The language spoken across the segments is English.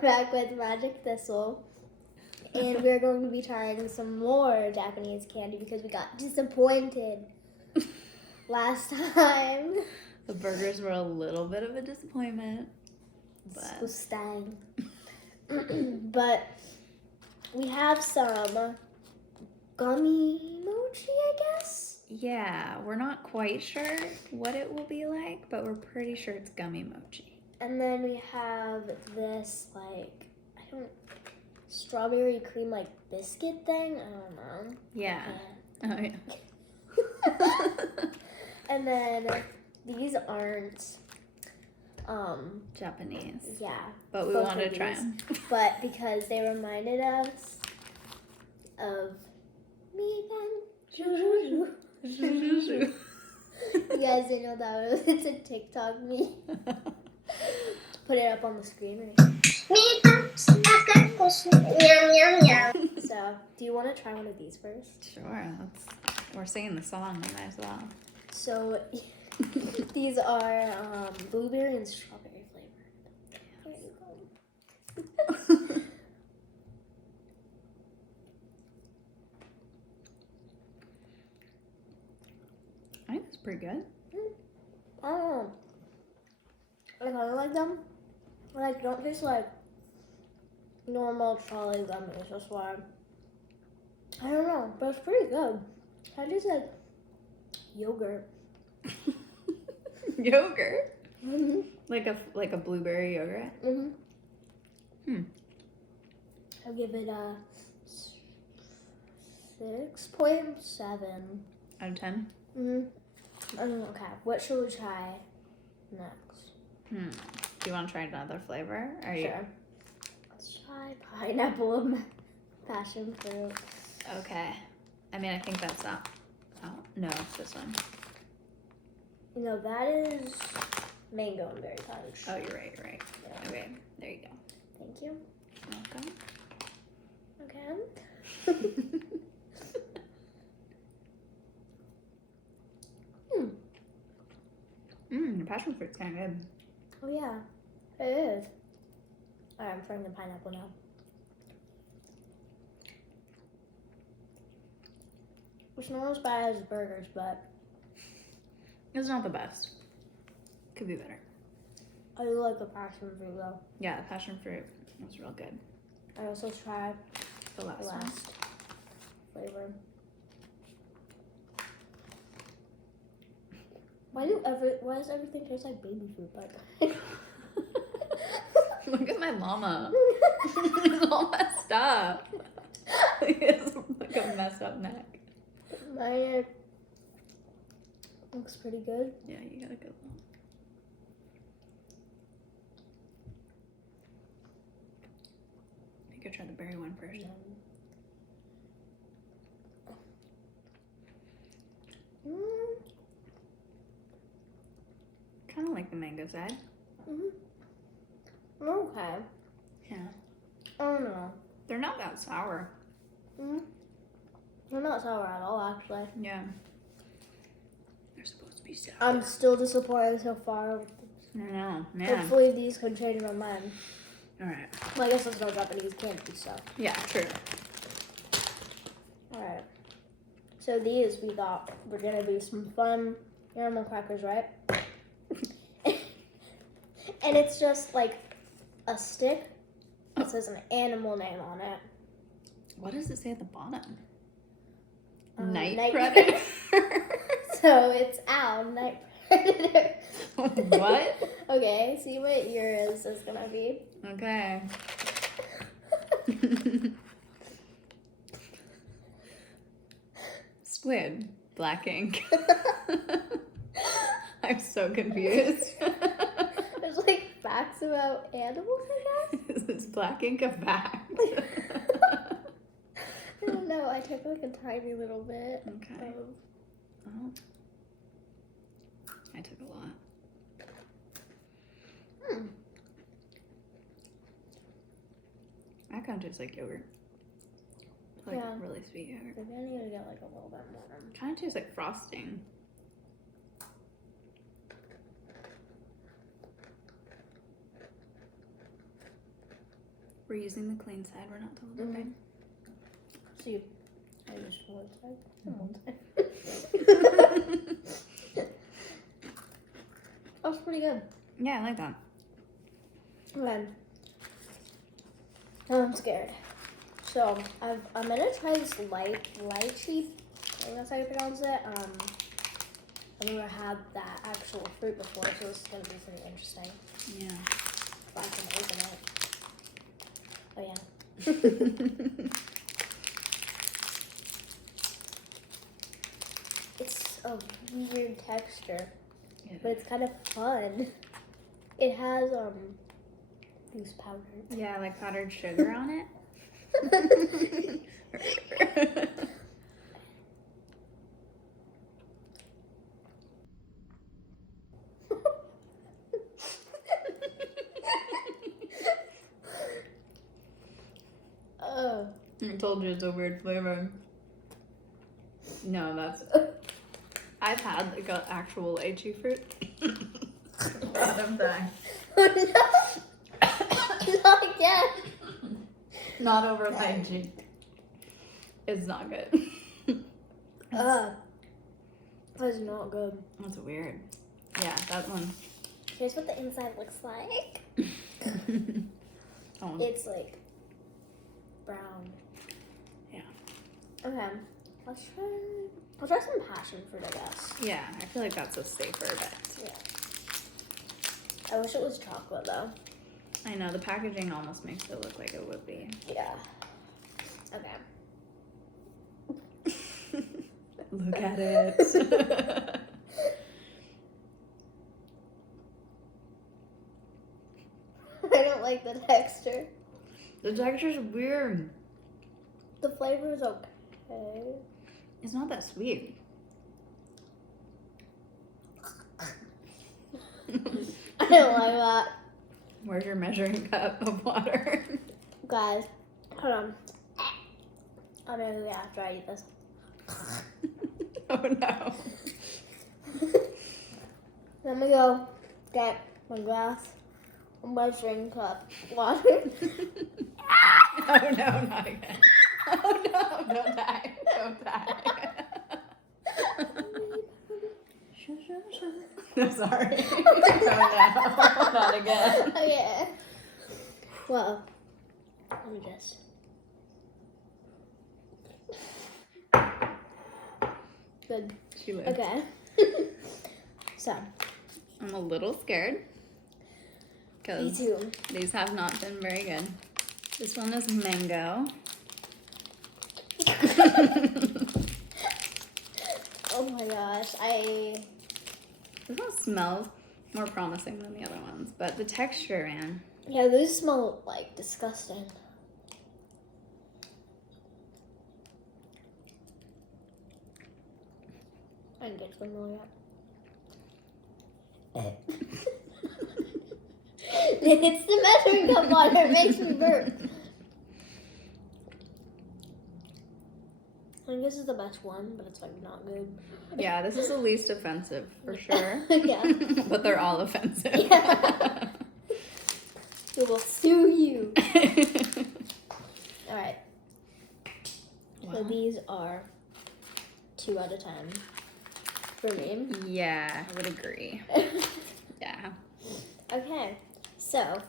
back with Magic Thistle. And we're going to be trying some more Japanese candy because we got disappointed last time. The burgers were a little bit of a disappointment. So stang. But we have some gummy mochi, I guess? Yeah, we're not quite sure what it will be like, but we're pretty sure it's gummy mochi. And then we have this, like, strawberry cream, like, biscuit thing. I don't know. Yeah. Oh, yeah. And then these aren't, Japanese. yeah. But we wanted to try them. But because they reminded us of me again. You guys didn't know that was it's a TikTok meme. Put it up on the screen right now. So, do you want to try one of these first? Sure. We're singing the song, we might as well. So, these are blueberry and strawberry flavored. There you go. I think it's pretty good. I don't know. I kind of like them. Like, don't taste like normal trolley gummies. That's why. I don't know, but it's pretty good. I just like yogurt. Yogurt? Mm-hmm. Like a blueberry yogurt? Mm-hmm. I'll give it a 6.7. Out of 10? Mm-hmm. Okay, what should we try next? Do you want to try another flavor? Sure. Let's try pineapple and passion fruit. Okay. I mean, I think that's not. Oh, no, it's this one. No, that is mango and berry punch. Oh, you're right, Yeah. Okay, there you go. Thank you. Welcome. Okay. The passion fruit's kind of good. Oh yeah, it is. Alright, I'm trying the pineapple now. It's not as bad as burgers, but It's not the best. Could be better. I do like the passion fruit though. Yeah, the passion fruit was real good. I also tried The last one. flavor. Why does everything taste like baby food? But Look at my llama. It's all messed up. He has like a messed up neck. mine looks pretty good. Yeah, you got a good one. You could try the berry one first. Kind of like the mango side. Okay. Yeah. I don't know. They're not that sour. They're not sour at all, actually. Yeah. They're supposed to be sour. I'm still disappointed so far. I know. Man. Hopefully these could change my mind. Alright. Well, I guess it's no Japanese candy, so. Yeah, true. Alright. So these we thought were gonna be some fun caramel crackers, right? And it's just like a stick that says an animal name on it. What does it say at the bottom? Night Predator. So it's owl, night predator. What? Okay, see what yours is gonna be. Okay. Squid. Black ink. I'm so confused. There's like facts about animals, I guess. Is black ink a fact? I don't know. I took like a tiny little bit. Okay. Oh. I took a lot. That kind of tastes like yogurt. Like Yeah. really sweet yogurt. Maybe I need to get like a little bit more. Kind of tastes like frosting. We're using the clean side. We're not told. Okay. See, I used one side and one side. That was pretty good. Yeah, I like that. Okay. Now I'm scared. So I'm gonna try this lychee. I think that's how you pronounce it. I've never had that actual fruit before, so this is gonna be pretty interesting. Yeah. If I can open it. Oh yeah. It's a weird texture, but it's kind of fun. It has loose powder. Yeah, like powdered sugar on it. I told you it's a weird flavor. No, that's. I've had like an actual lychee fruit. God, I'm dying. Not again. Not over lychee. It's not good. That's not good. That's weird. Yeah, that one. Here's what the inside looks like. Oh. It's like brown. Yeah. Okay. I'll try some passion fruit, I guess. Yeah, I feel like that's a safer bet. Yeah. I wish it was chocolate though. I know, the packaging almost makes it look like it would be. Yeah. Okay. Look at it. I don't like the texture. The texture's weird. The flavor is okay. It's not that sweet. I don't like that. Where's your measuring cup of water? Guys, hold on. I'm gonna go get after I eat this. Oh no. Let me go get my glass, measuring cup, water. Oh no, not again. Oh no, don't die. Don't die. I'm sorry. Oh no, not again. Okay. Well, let me just. Good. She lived. Okay. So. I'm a little scared. Me Because too. these have not been very good. This one is mango. Oh my gosh. This one smells more promising than the other ones, but the texture, man. Yeah, those smell like disgusting. I didn't get to them yet. It's the measuring cup water. It makes me burp. I think this is the best one, but it's like not good. Yeah, this is the least offensive for sure. Yeah. But they're all offensive. Yeah. We will sue you. All right. Wow. So these are 2 out of 10 for me. Yeah, I would agree. Yeah. Okay, so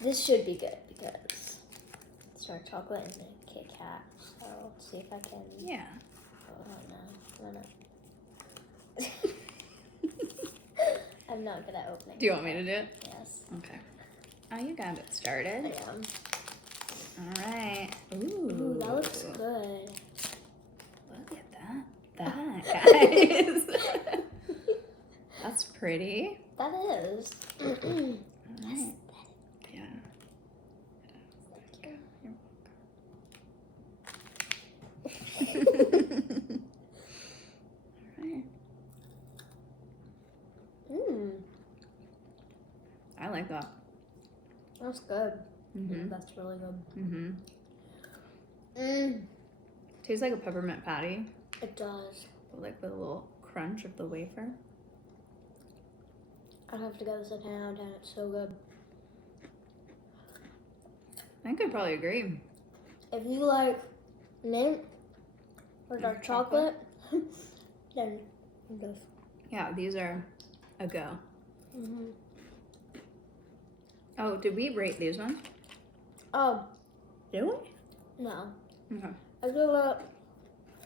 this should be good because it's dark chocolate and the KitKat. So let's see if I can. Yeah. Oh no, I'm not good at opening. Do you want me to do it? Yes. Okay. Oh, you got it started. I am. All right. Ooh, that looks good. Look at that, guys. That's pretty. That is. All right. Yeah. All right. I like that. That's good. Mhm. That's really good. Tastes like a peppermint patty, It does. but like with a little crunch of the wafer. I'd have to give this a 10 out of 10. It's so good. I could probably agree. If you like mint or dark chocolate, then this. Yeah, these are a go. Mm-hmm. Oh, did we rate these ones? Oh, Did we? no. Okay. I give it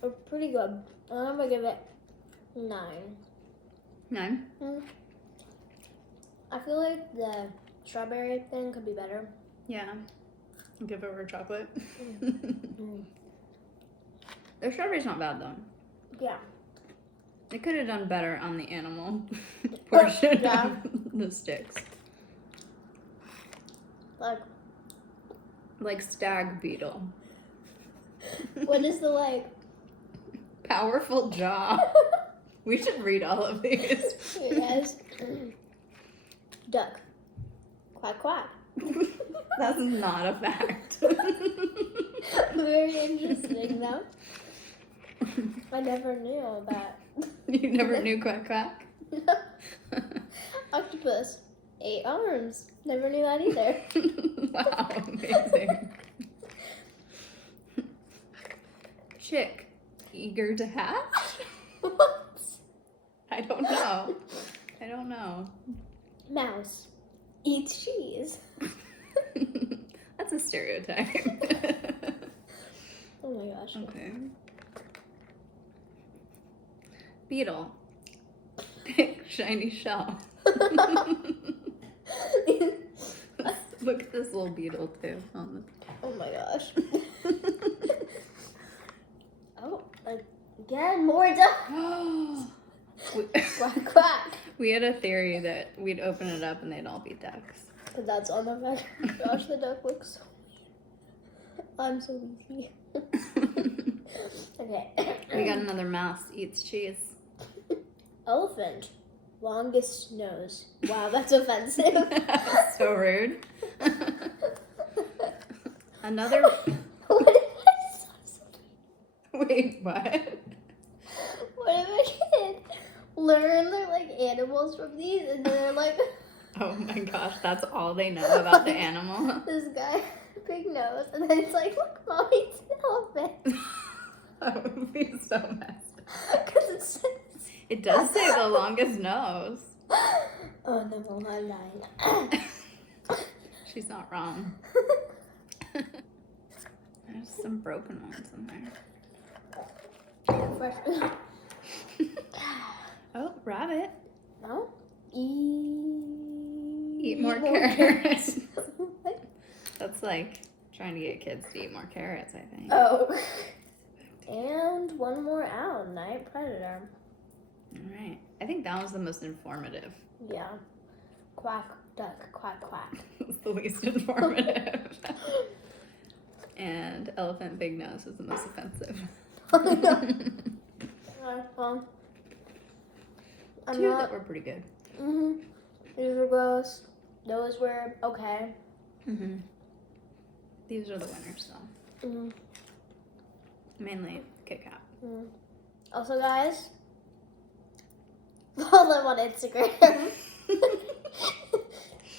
a pretty good. I'm gonna give it 9. 9? I feel like the strawberry thing could be better. Yeah. Give over chocolate. Mm. The strawberry's not bad though. Yeah. They could have done better on the animal portion Yeah. of the sticks. Like stag beetle. What is the like? Powerful jaw. We should read all of these. Yes. Duck. Quack quack. That's not a fact. Very interesting though. I never knew that. You never knew quack quack? Octopus. 8 arms. Never knew that either. Wow, amazing. Chick. Eager to hatch? What? I don't know. I don't know. Mouse. Eats cheese. That's a stereotype. Oh my gosh. Okay. Beetle. Big shiny shell. Look at this little beetle too. Oh my gosh. Oh, again, more duck. Quack quack. We had a theory that we'd open it up and they'd all be ducks. But that's on the back. Gosh, the duck looks so weird. I'm so lazy. Okay. We got another mouse eats cheese. Elephant. Longest nose. Wow, that's offensive. So rude. Another. What if Wait, what? what if a kid learn they're like animals from these and then they're like Oh my gosh, that's all they know about the animal. this guy, big nose, and then it's like, look, mom eats an elephant. That would be so messed up. Because it says. It does say the longest nose. Oh, no, I'm lying. She's not wrong. There's some broken ones in there. Oh, rabbit. No? Eat more carrots. That's like trying to get kids to eat more carrots, I think. Oh. And one more out. Night predator. All right. I think that was the most informative. Yeah. Quack, duck, quack, quack. It's the least informative. And elephant big nose is the most offensive. Well, I'm Two not. that were pretty good. These were gross. Those were okay. These are the winners, though. Mainly KitKat. Also, guys, follow them on Instagram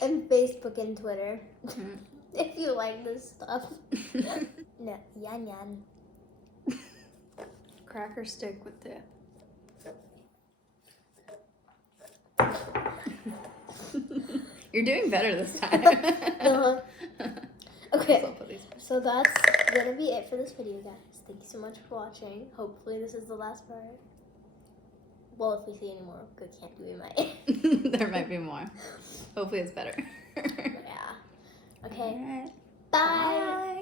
and Facebook and Twitter if you like this stuff. No, yan yan. Cracker stick with dip. You're doing better this time. Okay, so that's gonna be it for this video, guys. Thank you so much for watching. Hopefully this is the last part. Well, if we see any more, we can't do it, might. There might be more. Hopefully it's better. Yeah. Okay. All right. Bye.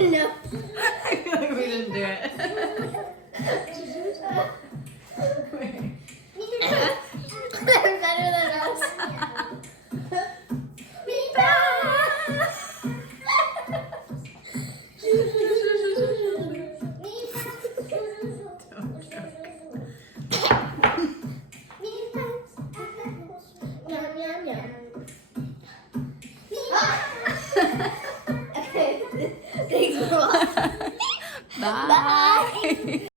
No. I feel like we didn't do it. They're better than us. Yum, yum. Bye.